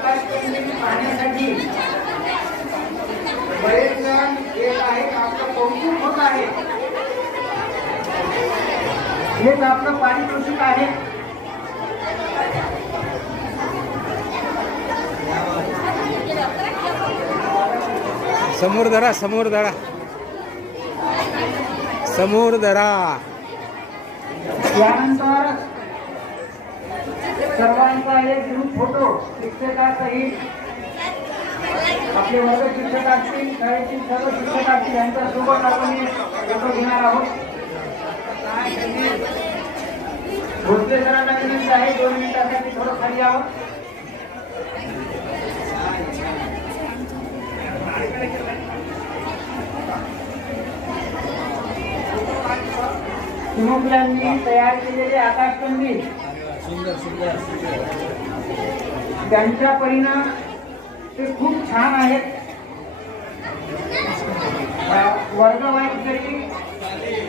पाहण्यासाठी. बरेच जण येत आहेत आपलं कौतुक होत आहे. हेच आपलं पारितोषिक आहे. समोर धरा समोर धरा. समोर धरा. यानंतर सर्वांचा एक ग्रुप फोटो. शिक्षकासहित आपले वर्ग शिक्षक असतील शाळेतील सर्व शिक्षक असतील यांच्यासोबत आपण एक फोटो घेणार आहोत. भोसले सरांना विनंती आहे दोन मिनिटासाठी थोडं खाली यावं. चिमुकल्यांनी तयार केलेले आकाशकंदील. त्यांच्या परिणाम ते खूप छान आहेत. अं, वर्गवाईज जरी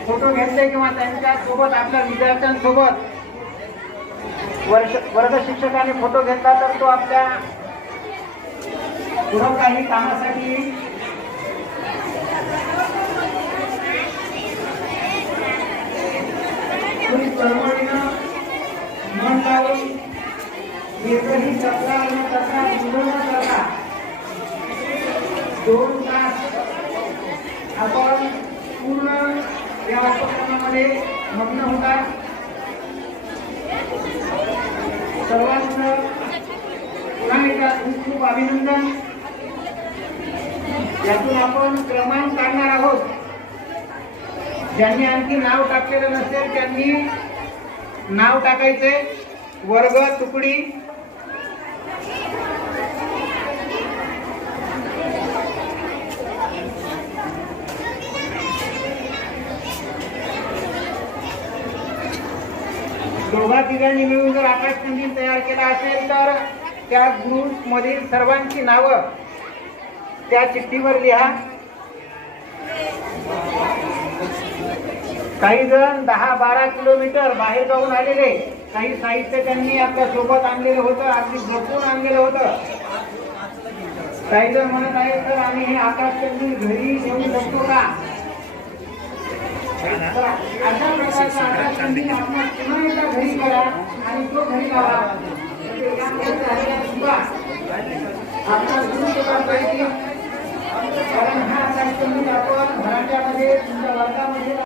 फोटो घेतले किंवा त्यांच्यासोबत आपल्या विद्यार्थ्यांसोबत वर्ष वर्ग शिक्षकाने फोटो घेतला तर तो आपल्या पुढं काही कामासाठी एकही तक्रार आणि करता विरोध न करता दोन तास आपण पूर्ण या उपक्रमामध्ये मग्न होतात. सर्वांचं पुन्हा एकदा खूप खूप अभिनंदन. यातून आपण क्रमांक काढणार आहोत. ज्यांनी आणखी नाव टाकलेलं नसेल त्यांनी नाव टाकायचे. वर्ग तुकडी. दोघा तिघांनी मिळून जर आकाश तयार केला असेल तर त्या ग्रुपमधील सर्वांची नावं त्या चिठ्ठीवर लिहा. काही जण दहा बारा किलोमीटर बाहेर जाऊन आलेले. काही साहित्य त्यांनी आपल्यासोबत आणलेलं होतं अगदी झोपून आणलेलं होतं. काही जण म्हणत आहेत तर आम्ही हे आकाशकंदील घरी नेऊ शकतो का तर अशा प्रकारचा आकाश आपण पुन्हा एकदा घरी करा आणि तो घरी लावा. पाहिजे कारण हा कार्यक्रम आपण घराच्यामध्ये तुमच्या वर्गामध्ये